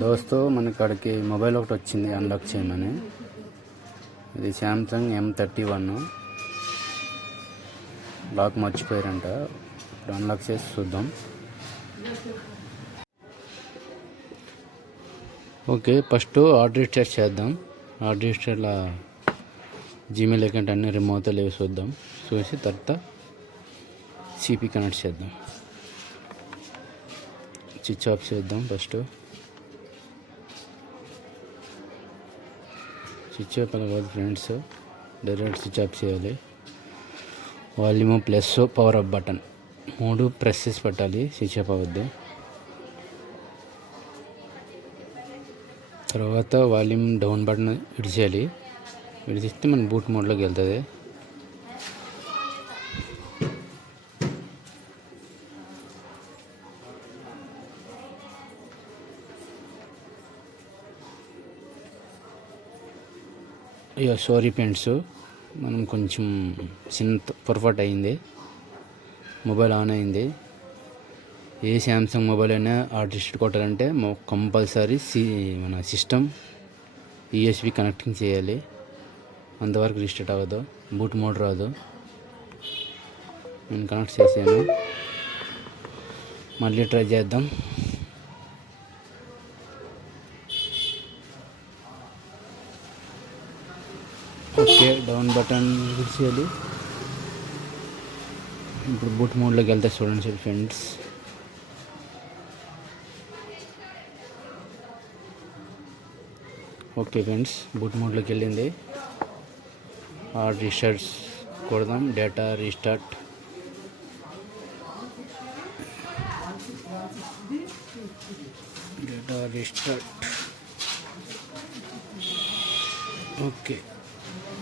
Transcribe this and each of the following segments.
దోస్తు మన కాడికి మొబైల్ ఒకటి వచ్చింది అన్లాక్ చేయమని. ఇది శాంసంగ్ M31. లాక్ మర్చిపోయారంట. ఇప్పుడు అన్లాక్ చేసి చూద్దాం. ఓకే, ఫస్ట్ ఆర్డర్ రిజిస్టర్ చేద్దాం. ఆర్డర్ రిజిస్టర్లో జీమెయిల్ అకౌంట్ అన్నీ రిమూవ్ అవుతా లేవు చూద్దాం. చూసి తర్వాత సిపి కనెక్ట్ చేద్దాం. స్విచ్ ఆఫ్ చేద్దాం. ఫస్ట్ స్విచ్ ఆఫ్ అలా కాదు ఫ్రెండ్స్, డైరెక్ట్ స్విచ్ ఆఫ్ చేయాలి. Volume plus power up button 3 ప్రెస్ చేసి పెట్టాలి, స్విచ్ ఆఫ్ అవ్వద్దు. తర్వాత వాల్యూమ్ డౌన్ బటన్ విడిచేయాలి. విడిచిస్తే మన బూట్ మోడ్లోకి వెళ్తుంది. అయ్యో సారీ ఫ్రెండ్స్, మనం కొంచెం చిన్న పొరపాటు అయింది. మొబైల్ ఆన్ అయింది. ఏ శాంసంగ్ మొబైల్ అయినా ఆర్డర్ కొట్టాలంటే కంపల్సరీ మన సిస్టమ్ USB కనెక్టింగ్ చేయాలి. అంతవరకు రీస్టార్ట్ అవ్వదు, బూట్ మోడ్ రాదు. నేను కనెక్ట్ చేశాను. మళ్ళీ ట్రై చేద్దాం. ఓకే, డౌన్ బటన్ చేయాలి. ఇప్పుడు బూట్ మోడ్లోకి వెళ్తే చూడండి ఫ్రెండ్స్. ఓకే ఫ్రెండ్స్, బూట్ మోడ్లోకి వెళ్ళింది. రీస్టార్ట్ కొడదాం. Data restart. ఓకే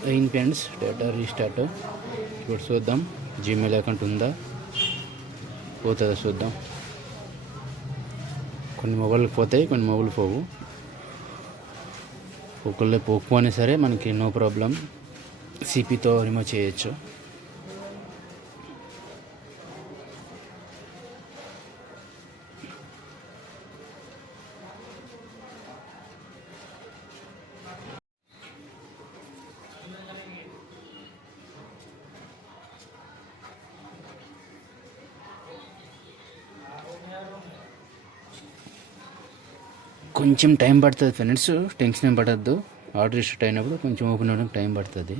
అయింది ఫ్రెండ్స్, డేటా రీస్టార్ట్. ఇప్పుడు చూద్దాం జీమెయిల్ అకౌంట్ ఉందా పోతుందా చూద్దాం. కొన్ని మొబైల్కి పోతాయి, కొన్ని మొబైల్ పోవు. ఒకళ్ళే పోకపోయినా సరే మనకి నో ప్రాబ్లం, సిపితో రిమూవ్ చేయొచ్చు. కొంచెం టైం పడుతుంది ఫ్రెండ్స్, టెన్షన్ ఏం పడద్దు. ఆర్డర్ రిజిస్టర్ అయినప్పుడు కొంచెం ఓపెన్ అవ్వడానికి టైం పడుతుంది.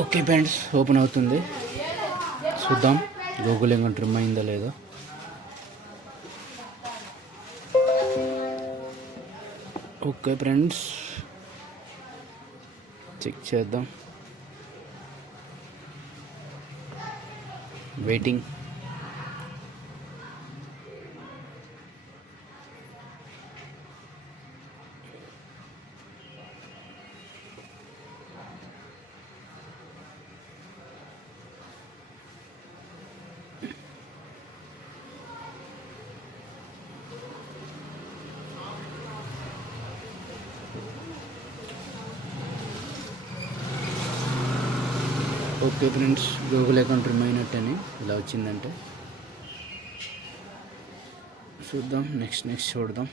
ఓకే ఫ్రెండ్స్, ఓపెన్ అవుతుంది. చూద్దాం గూగుల్ అకౌంట్ రిమూవ్ అయిందో లేదో. ఓకే ఫ్రెండ్స్, చెక్ చేద్దాం. Waiting. Okay friends, Google account remove అయినట్టని ఇలా వచ్చిందంటే చూద్దాం. నెక్స్ట్ చూద్దాం.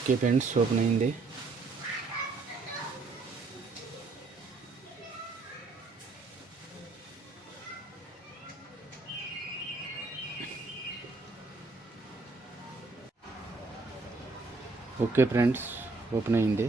ఓకే ఫ్రెండ్స్, ఓపెన్ అయింది. ఓకే ఫ్రెండ్స్, ఓపెన్ అయింది.